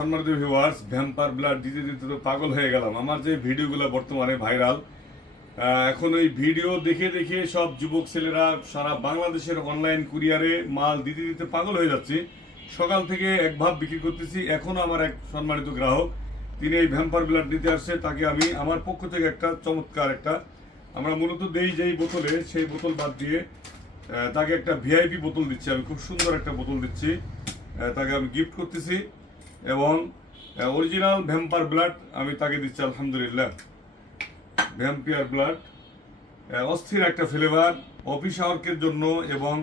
সম্মানিত viewers, vampire blood দিতে দিতে তো পাগল হয়ে গেলাম। আমার যে ভিডিওগুলো বর্তমানে ভাইরাল, এখন ওই ভিডিও দেখে দেখে সব যুবক ছেলেরা সারা বাংলাদেশের অনলাইন কুরিয়ারে মাল দিতে দিতে পাগল হয়ে যাচ্ছে। সকাল থেকে এক ভাব বিক্রি করতেছি। এখনও আমার এক সম্মানিত গ্রাহক, তিনি এই ভ্যাম্পায়ার ব্লাড দিতে আসছে। তাকে আমি আমার পক্ষ থেকে একটা চমৎকার আমরা মূলত দেই যেই বোতলে, সেই বোতল বাদ দিয়ে তাকে একটা ভিআইপি বোতল দিচ্ছি। আমি খুব সুন্দর একটা বোতল দিচ্ছি, তাকে আমি গিফট করতেছি এবং অরিজিনাল ভ্যাম্পায়ার ব্লাড আমি তাকে দিচ্ছি। আলহামদুলিল্লাহ, ভ্যাম্পায়ার ব্লাড অস্থির একটা ফ্লেভার। অফিস আওয়ার্কের জন্য এবং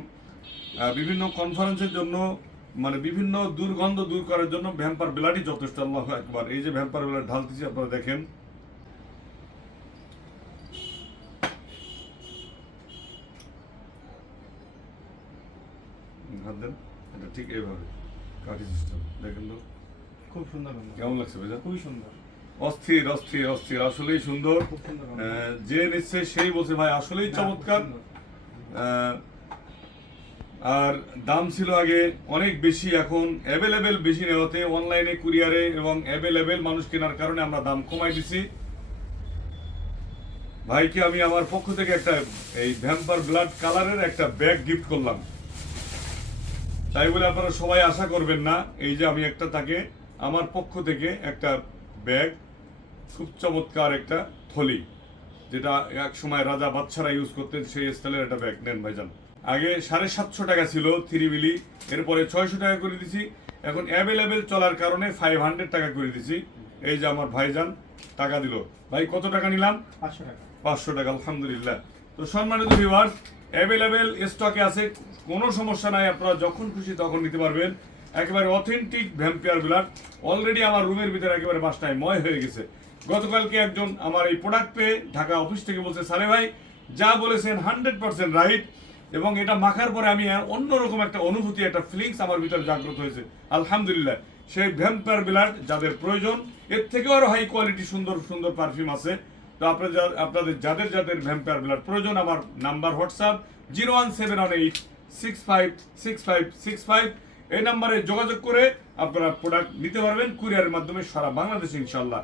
বিভিন্ন কনফারেন্সের জন্য, মানে বিভিন্ন দুর্গন্ধ দূর করার জন্য ভ্যাম্পায়ার ব্লাডই যথেষ্ট। আল্লাহু আকবার। এই যে ভ্যাম্পায়ার ব্লাড ঢালতেছি, আপনারা দেখেন। হাত দেন, এটা ঠিক এইভাবে কাঠি সিস্টেম। দেখেন তো খুব সুন্দর, কেমন লাগছে ভাইজান? খুবই সুন্দর, অস্থির অস্থির অস্থির, আসলেই সুন্দর। খুব সুন্দর। যে নিচ্ছে সেই বলছে ভাই আসলেই চমৎকার। আর দাম ছিল আগে অনেক বেশি, এখন অ্যাভেলেবেল বেশি নেওয়াতে অনলাইনে কুরিয়ারে এবং অ্যাভেলেবেল মানুষ কেনার কারণে আমরা দাম কমাই দিছি। ভাইকে আমি আমার পক্ষ থেকে একটা এই ভ্যাম্পায়ার ব্লাড কালারের একটা ব্যাগ গিফট করলাম। তাই বলে আপনারা সবাই আশা করবেন না। এই যে আমি একটা তাকে আমার পক্ষ থেকে একটা ব্যাগ, খুব চমৎকার একটা থলি, যেটা এক সময় রাজা বাচ্চারা ইউজ করতেন, সেই স্টাইলের একটা ব্যাগ নেন ভাইজান। আগে 750 টাকা ছিল 3 মিলি, এরপরে 600 টাকা করে দিছি। এখন অ্যাভেলেবেল চলার কারণে 500 টাকা করে দিছি। এই যে আমার ভাইজান টাকা দিল। ভাই কত টাকা নিলাম? 500 টাকা। 500 টাকা, আলহামদুলিল্লাহ। তো সম্মানিত ভিউয়ার্স, অ্যাভেলেবেল স্টকে আছে, কোনো সমস্যা নাই, আপনারা যখন খুশি তখন নিতে পারবেন। একেবারে অথেন্টিক ভ্যাম্পায়ার ব্লাড অলরেডি আমার রুমের ভিতরে একেবারে বাসটায় ময় হয়ে গেছে। গতকালকে একজন আমার এই প্রোডাক্ট পেয়ে ঢাকা অফিস থেকে বলছে, সালে ভাই যা বলেছেন 100% রাইট, এবং এটা মাখার পরে আমি অন্যরকম একটা অনুভূতি, একটা ফিলিংস আমার ভিতরে জাগ্রত হয়েছে। আলহামদুলিল্লাহ। সেই ভ্যাম্পায়ার ব্লাড যাদের প্রয়োজন, এর থেকেও আরো হাই কোয়ালিটি সুন্দর সুন্দর পারফিউম আছে। তো আপনাদের যাদের যাদের ভ্যাম্পায়ার ব্লাড প্রয়োজন, আমার নাম্বার হোয়াটসঅ্যাপ 01718656565, এই নাম্বারে যোগাযোগ করে আপনারা প্রোডাক্ট নিতে পারবেন কুরিয়ারের মাধ্যমে সারা বাংলাদেশে ইনশাল্লাহ।